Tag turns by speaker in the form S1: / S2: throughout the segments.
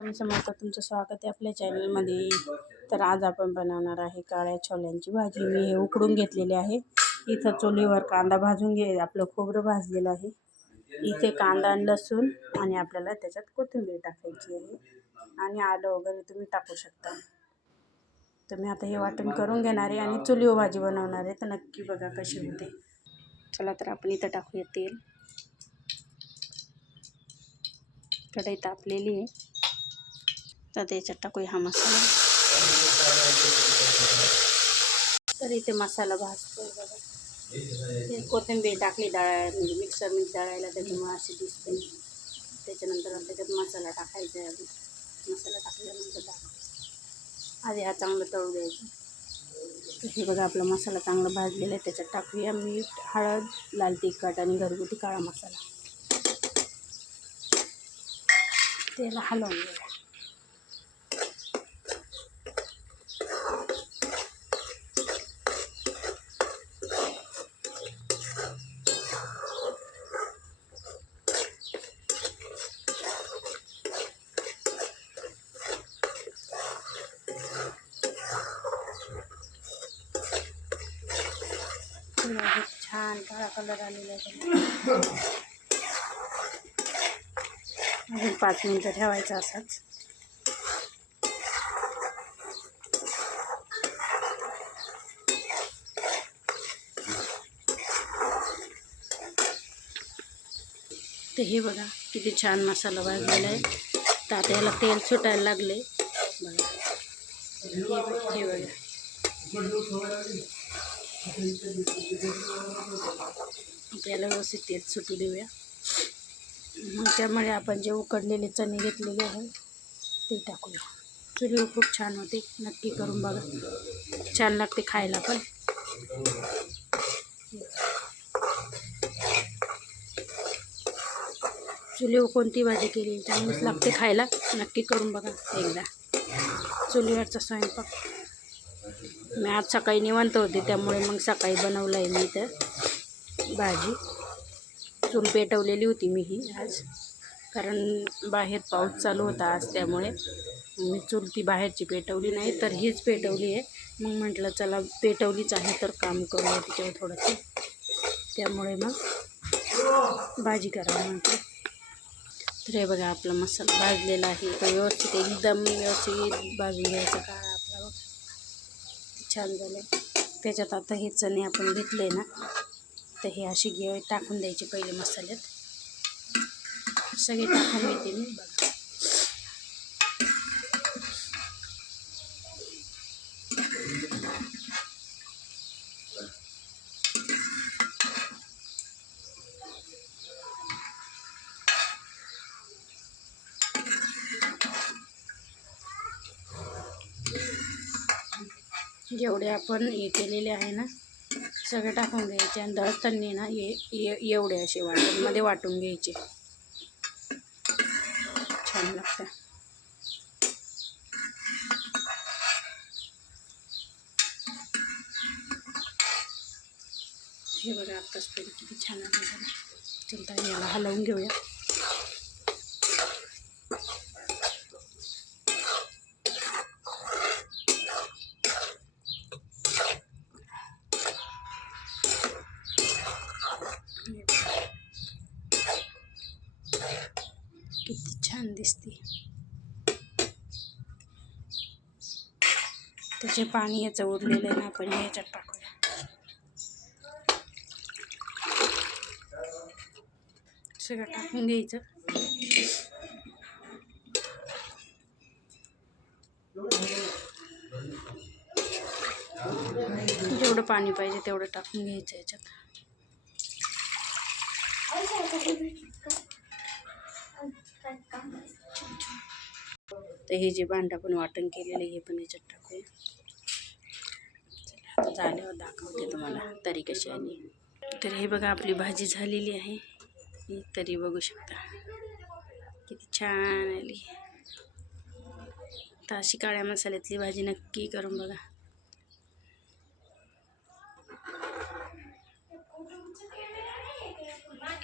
S1: समर्थ तुमचं स्वागत आहे आपल्या चॅनलमध्ये. तर आज आपण बनवणार आहे काळ्या छोल्यांची भाजी. मी हे उकडून घेतलेली आहे. इथं चुलीवर कांदा भाजून घे आपलं खोबरं भाजलेलं आहे. इथे कांदा आणि लसूण आणि आपल्याला त्याच्यात कोथिंबीर टाकायची आहे. आणि आलं वगैरे तुम्ही टाकू शकता. तर मी आता हे वाटण करून घेणार आहे आणि चुलीवर भाजी बनवणार आहे. तर नक्की बघा कशी होते. चला तर आपण इथं टाकूया तेल. कढई तापलेली आहे. तर त्याच्यात टाकूया हा मसाला। तर इथे मसाला भाजतो बघा ते कोथिंबीर टाकली डाळ म्हणजे मिक्सर मिक्स डाळायला त्याच्यामुळे अशी दिसते त्याच्यानंतर त्याच्यात मसाला टाकायचा आहे. अजून मसाला टाकल्यानंतर टाक आधी हा चांगलं तळू द्यायचं. तर हे बघा आपला मसाला चांगला भाजलेला आहे. त्याच्यात टाकूया मीठ हळद लाल तिखट आणि घरगुती काळा मसाला. त्याला हलवून घेऊया बघा, छान काळा कलर आलेला आहे अजून पाच मिनटं ठेवायचं असंच. तर हे बघा किती छान मसाला भाजलेला आहे. तर आता याला तेल सुटायला लागले बघा हे बघा. आपल्याला त्याला व्यवस्थित तेल सुटू देऊया. मग त्यामुळे आपण जे उकडलेले चणे घेतलेले आहे ते टाकूया. चुलीवर खूप छान होते. नक्की करून बघा. छान लागते खायला पण. चुलीवर कोणती भाजी केली? चांगलीच लागते खायला. नक्की करून बघा एकदा. चुलीवरचा स्वयंपाक. मी आज सकाळी निवांत होते त्यामुळे मग सकाळी बनवलं आहे मी तर भाजी. चूल पेटवलेली होती मी ही आज कारण बाहेर पाऊस चालू होता आज त्यामुळे मी चूल ती बाहेरची पेटवली नाही तर हीच पेटवली आहे. मग म्हटलं चला पेटवलीच आहे तर काम करूया तिच्यावर थोडंसं. त्यामुळे मग भाजी करावं म्हटलं. तर हे बघा आपला मसाला भाजलेला आहे. तो व्यवस्थित एकदम व्यवस्थित भाजून घ्यायचा. का छान झाले. त्याच्यात आता हे चणे आपण घेतले ना तर हे अशी घे टाकून द्यायची पहिले मसाल्यात. सगळे टाकून घेते मी. बघा जेवढे आपण हे केलेले आहे ना सगळे टाकून घ्यायचे आणि दळताना ना ये ये- एवढे असे वाटणमध्ये वाटून घ्यायचे. छान लागतं. हे बघा आत्ताच तरी किती छान आलं चलता याला हलवून घेऊया. किती छान दिसते. त्याचे पाणी याचं उरलेलं आहे ना आपण याच्यात टाकूया. सगळं टाकून घ्यायचं. जेवढं पाणी पाहिजे तेवढं टाकून घ्यायचं याच्यात. तर हे जे भांडं आपण वाटण केलेलं आहे, हे पण याच्यात टाकूया. झाल्यावर तुम्हाला तरी कशी आली तर हे बघा भाजी आहे. तरी बघू शकता. किती छान आली. तर अशी काळ्या भाजी नक्की करून बघा.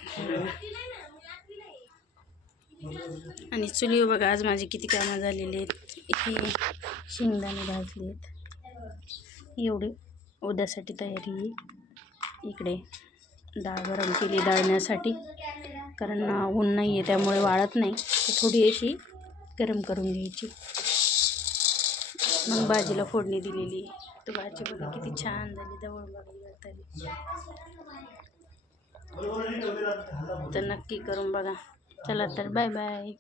S1: हम्म. आणि चुलीवर बघा आज माझी किती कामं झालेली आहेत. हे शेंगदाणे भाजले आहेत एवढी उद्यासाठी तयारी इकडे डाळ गरम केली डाळण्यासाठी. कारण ऊन नाही आहे त्यामुळे वाळत नाही. थोडी अशी गरम करून घ्यायची. मग भाजीला फोडणी दिलेली तर भाजी बघा किती छान झाली जवळ बघा तर नक्की करून बघा. चला तर बाय बाय.